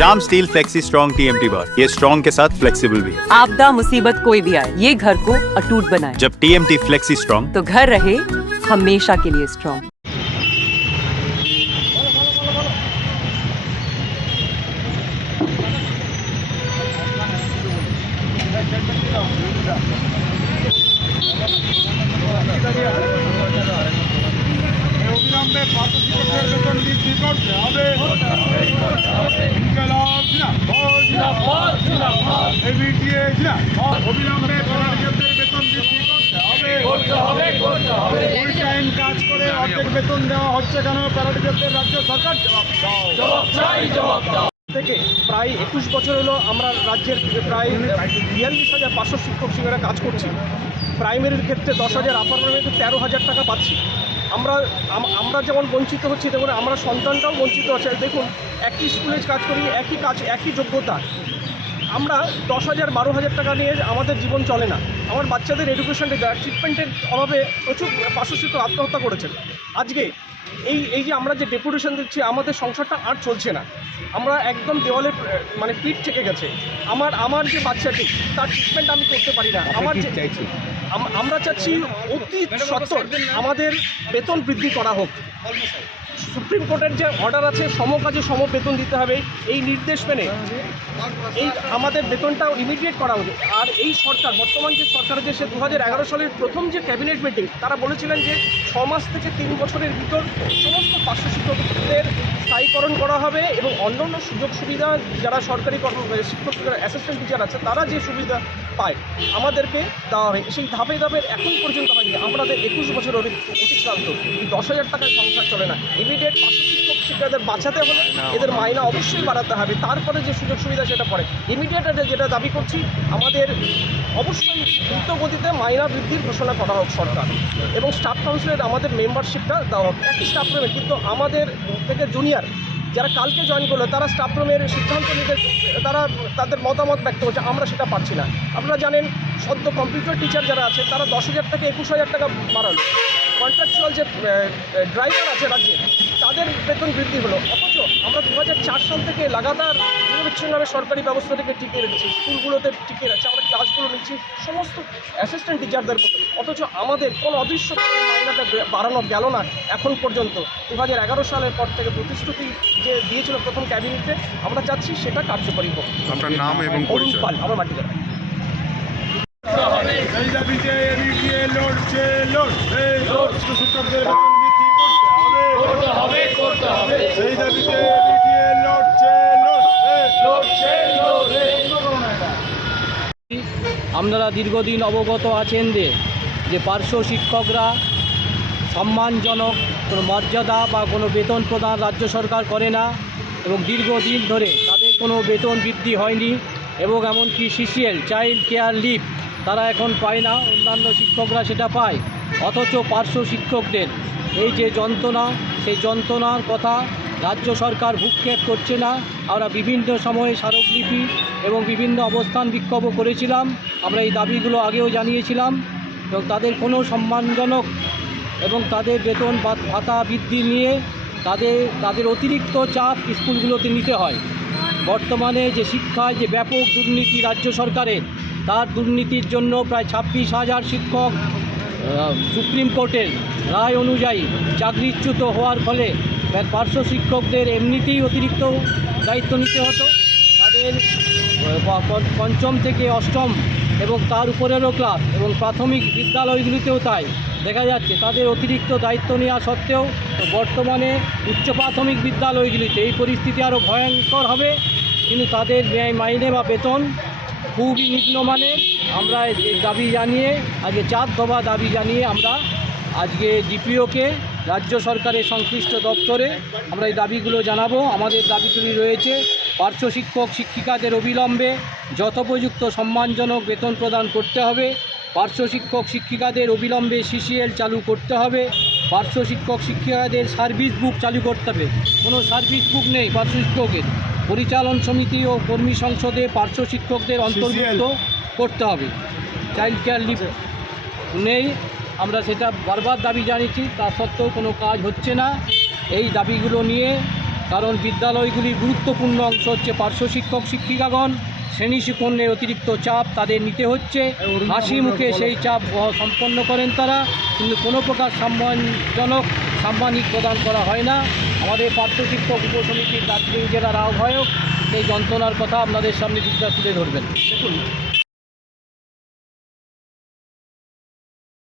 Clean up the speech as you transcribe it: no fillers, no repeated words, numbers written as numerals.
Shyam steel flexi strong TMT बार, ये strong के साथ फ्लेक्सिबल भी है। आपदा मुसीबत कोई भी आए, ये घर को अटूट बनाए। जब टीएमटी फ्लेक्सी स्ट्रॉन्ग, तो घर रहे हमेशा के लिए स्ट्रॉन्ग। অবিলম্বে পার্শ্বশিক্ষকদের বেতন বৃদ্ধি করতে হবে। ইনকলাব জিন্দাবাদ, এবিটিএ জিন্দাবাদ। অবিলম্বে প্যারামেডিক্যালদের বেতন বৃদ্ধি করতে হবে। ফুল টাইম কাজ করে অর্ধেক বেতন দেওয়া হচ্ছে কেন? প্যারামেডিক্যালদের রাজ্য সরকার জবাব দাও। থেকে প্রায় 21 বছর হলো আমরা রাজ্যের প্রায় 42,500 শিক্ষকরা কাজ করছি। প্রাইমারির ক্ষেত্রে 10,000, আপার প্রাইমারিতে 13,000 টাকা পাচ্ছি। আমরা যেমন বঞ্চিত হচ্ছি, তেমন আমরা সন্তানটাও বঞ্চিত হচ্ছে। দেখুন, একই স্কুলে কাজ করি, একই কাজ, একই যোগ্যতা, আমরা 10,000, 12,000 টাকা নিয়ে আমাদের জীবন চলে না। আমার বাচ্চাদের এডুকেশন ট্রিটমেন্টের অভাবে প্রচুর পার্শ্ব শিক্ষক আত্মহত্যা করেছেন। আজকে এই যে আমরা যে ডেপুটেশন দিচ্ছি, আমাদের সংসারটা আর চলছে না। আমরা একদম দেওয়ালে মানে পিঠ থেকে গেছে। আমার যে বাচ্চাটি, তার ট্রিটমেন্ট আমি করতে পারি না। আমরা চাচ্ছি অতি সত্বর আমাদের বেতন বৃদ্ধি করা হোক। সুপ্রিম কোর্টের যে অর্ডার আছে, সমকাজে সম বেতন দিতে হবে, এই নির্দেশ মেনে এই আমাদের বেতনটাও ইমিডিয়েট করা হবে। আর এই সরকার, বর্তমান যে সরকার, যে সে 2011 সালের প্রথম যে ক্যাবিনেট মিটিং, তারা বলেছিলেন যে 6 মাস থেকে 3 বছরের ভিতর সমস্ত পার্শ্ব শিক্ষকদের স্থায়ীকরণ করা হবে এবং অন্যান্য সুযোগ সুবিধা যারা সরকারি শিক্ষক অ্যাসিস্ট্যান্ট টিচার আছে, তারা যে সুবিধা পায় আমাদেরকে দেওয়া হয়। সেই ধাপে ধাপে এখন পর্যন্ত হয়নি। আমাদের 21 বছর অতিক্রান্ত, 10,000 টাকায় সংসার চলে না। ইমিডিয়েট পার্শ্ব শিক্ষকদের বাঁচাতে হলে এদের মাইনা অবশ্যই বাড়াতে হবে। তারপরে যে সুযোগ সুবিধা সেটা পরে। ইমিডিয়েট যেটা দাবি করছি, আমাদের অবশ্যই দ্রুত গতিতে মাইনা বৃদ্ধির ঘোষণা করা হোক সরকার, এবং স্টাফ কাউন্সিলের আমাদের মেম্বারশিপটা দেওয়া হোক। একই স্টাফ রুমে, কিন্তু আমাদের থেকে জুনিয়র যারা কালকে জয়েন করলো, তারা স্টাফ রুমের সিদ্ধান্ত নিতে তারা তাদের মতামত ব্যক্ত করছে, আমরা সেটা পাচ্ছি না। আপনারা জানেন, সদ্য কম্পিউটার টিচার যারা আছে, তারা 10,000 থেকে 21,000 টাকা বাড়ালো। কন্ট্রাকচুয়াল যে ড্রাইভার আছে রাজ্যে, তাদের বেতন বৃদ্ধি হলো। অথচ আমরা 2004 সাল থেকে লাগাতার নিরবিচ্ছিন্নভাবে সরকারি ব্যবস্থা থেকে টিকিয়ে রেখেছি, স্কুলগুলোতে টিকিয়ে রাখছি, আমরা ক্লাসগুলো নিচ্ছি সমস্ত অ্যাসিস্ট্যান্ট টিচারদের মতো। অথচ আমাদের কোনো অদৃশ্য মাইনাটা বাড়ানো গেল না এখন পর্যন্ত। 2011 সালের পর থেকে প্রতিশ্রুতি যে দিয়েছিল প্রথম ক্যাবিনেটে, আমরা চাচ্ছি সেটা কার্যকরী হোক। আপনার নাম এবং অরুণ পাল, আমার মাটিতে। এই দাবিতে এবিটিএ লড়ছে, শিক্ষকদের বেতন বৃদ্ধি করতে হবে। এই দাবিতে এবিটিএ লড়ছে। আপনারা দীর্ঘদিন অবগত আছেন যে পার্শ্ব শিক্ষকরা সম্মানজনক কোনো মর্যাদা বা কোনো বেতন প্রদান রাজ্য সরকার করে না, এবং দীর্ঘদিন ধরে তাদের কোনো বেতন বৃদ্ধি হয়নি, এবং এমনকি সিসিএল, চাইল্ড কেয়ার লিভ, তারা এখন পায় না, অন্যান্য শিক্ষকরা সেটা পায়। অথচ পার্শ্ব শিক্ষকদের এই যে যন্ত্রণা, সেই যন্ত্রণার কথা রাজ্য সরকার ভূক্ষেপ করছে না। আমরা বিভিন্ন সময়ে স্মারকলিপি এবং বিভিন্ন অবস্থান বিক্ষোভও করেছিলাম। আমরা এই দাবিগুলো আগেও জানিয়েছিলাম, এবং তাদের কোনো সম্মানজনক এবং তাদের বেতন ভাতা বৃদ্ধি নিয়ে তাদের অতিরিক্ত চাপ স্কুলগুলোতে নিতে হয়। বর্তমানে যে শিক্ষায় যে ব্যাপক দুর্নীতি রাজ্য সরকারের, তার দুর্নীতির জন্য প্রায় 26,000 শিক্ষক সুপ্রিম কোর্টের রায় অনুযায়ী চাকরিচ্যুত হওয়ার ফলে পার্শ্ব শিক্ষকদের এমনিতেই অতিরিক্ত দায়িত্ব নিতে হতো। তাদের 5ম থেকে 8ম এবং তার উপরেরও ক্লাস এবং প্রাথমিক বিদ্যালয়গুলিতেও তাই দেখা যাচ্ছে। তাদের অতিরিক্ত দায়িত্ব নেওয়া সত্ত্বেও বর্তমানে উচ্চ প্রাথমিক বিদ্যালয়গুলিতে এই পরিস্থিতি আরও ভয়ঙ্কর হবে, কিন্তু তাদের মাইনে বা বেতন খুবই নিম্নমানের। আমরা এই দাবি জানিয়ে, আজকে 4 দফা দাবি জানিয়ে আমরা আজকে ডিপিওকে, রাজ্য সরকারের সংশ্লিষ্ট দপ্তরে আমরা এই দাবিগুলো জানাবো। আমাদের দাবিগুলি রয়েছে: পার্শ্ব শিক্ষক শিক্ষিকাদের অবিলম্বে যথোপযুক্ত সম্মানজনক বেতন প্রদান করতে হবে, পার্শ্ব শিক্ষক শিক্ষিকাদের অবিলম্বে সিসিএল চালু করতে হবে, পার্শ্ব শিক্ষক শিক্ষিকাদের সার্ভিস বুক চালু করতে হবে। কোনো সার্ভিস বুক নেই পার্শ্ব শিক্ষকের। পরিচালন সমিতি ও কর্মী সংসদে পার্শ্ব শিক্ষকদের অন্তর্ভুক্ত করতে হবে। চাইল্ড কেয়ার লিভ নেই, আমরা সেটা বারবার দাবি জানিয়েছি, তা সত্ত্বেও কোনো কাজ হচ্ছে না। এই দাবিগুলো নিয়ে কারণ বিদ্যালয়গুলির গুরুত্বপূর্ণ অংশ হচ্ছে পার্শ্ব শিক্ষক শিক্ষিকাগণ। শ্রেণী শিক্ষণের অতিরিক্ত চাপ তাদের নিতে হচ্ছে, হাসি মুখে সেই চাপ সম্পন্ন করেন তারা, কিন্তু কোনো প্রকার সাম্মানিক প্রদান করা হয় না। আমাদের পার্শ্ব শিক্ষক উপসমিতির দার্জিলিং জেলার আহ্বায়ক সেই যন্ত্রণার কথা আপনাদের সামনে তুলে ধরবেন। দেখুন,